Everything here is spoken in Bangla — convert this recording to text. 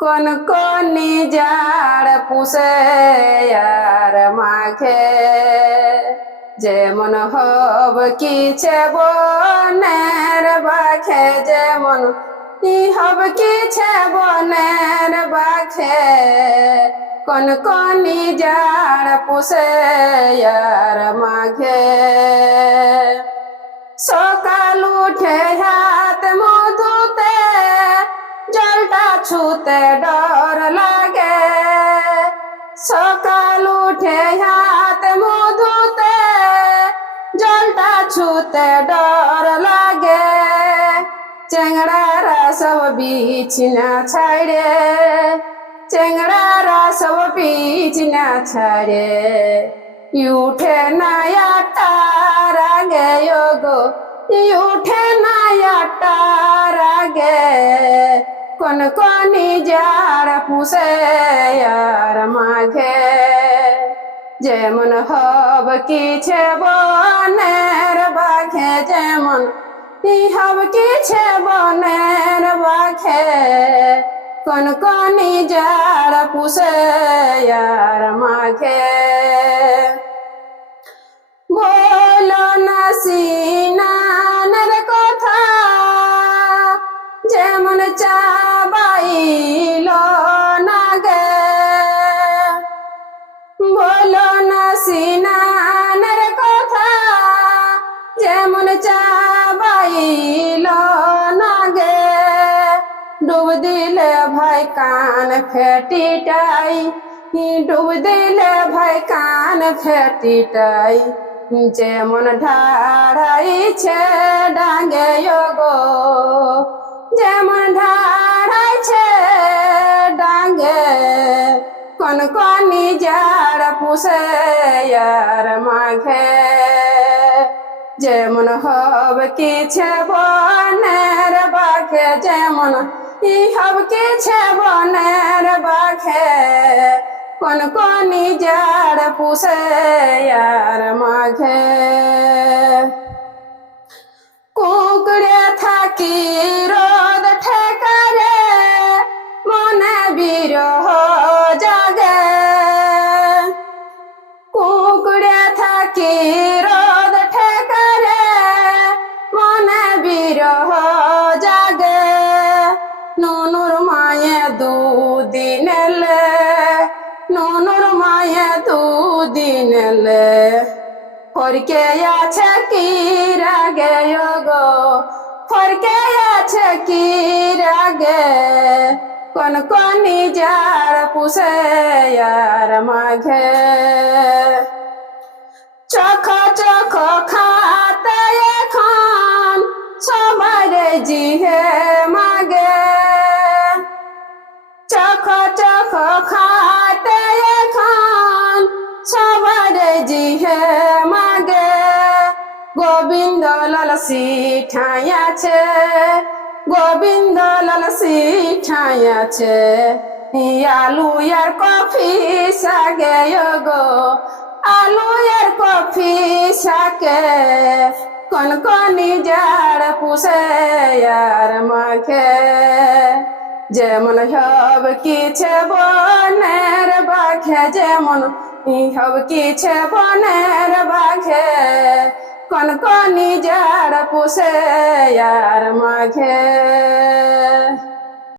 কোন কোনি যার পুষে আর মাখে। যেমন হব কিছে বনের বাখে, যেমন ই হব কিছে বনের বাখে। কোন কোনি যার পুষে আর মাখে। ছুতে ডর লাগে। সকাল উঠে হাত মধুতে, জলটা ছুতে ডর লাগে। চেংড়ারা সব বিছনা ছাড়ে চেংড়ারা সব বিছনা ছাড়ে উঠে নয়া তারাগে গো উঠে নয়া তারাগে কোন কোনি যার পুষে আর মাঘে। যেমন হব কিছে বনের বাঘে, যেমন হব কিছে বনের বাঘে। কোন কোনি যার পুষে আর মাঘে। বলো না ভাই কান ফেটিটাই ডুব দিলে ভাই কান ফেটিটাই যেমন ঢাড়াইছে ডাঙ্গে গো যেমন ঢাড়াইছে ডাঙ্গে কোন কোনি যার পুষে আর মাঘে। যেমন হব কিছে বনের বাঘে, যেমন ই হব কিছে বনের বাখে কোন কোনি যার পুষে আর মাঘে কুকুরে থাকি রোদ ঠেকারে, মনে বিরহ জাগে দুদিন এলে নুনুর মায়ে দুদিন এলে ফরকে আছে কি রাগে গো ফরকে আছে কি রাগে? কোন কোনি যার পুষে আর মাঘে। চখ চখ খাতে এখন সবার জিহে। খাতে এখন, সবার জিহে মাগে। গোবিন্দ লাল সিঠাই আছে গোবিন্দ লাল সিঠাই আছে আলু আর কফি সাগে গো আলু আর কফি সাকে কোন কোনি যার পুষে আর মাখে। যেমন হব কিছু বনের বাঘে, যেমন হব কিছে বনের বাঘে। কন কনি যার পুষে আর মাঘে।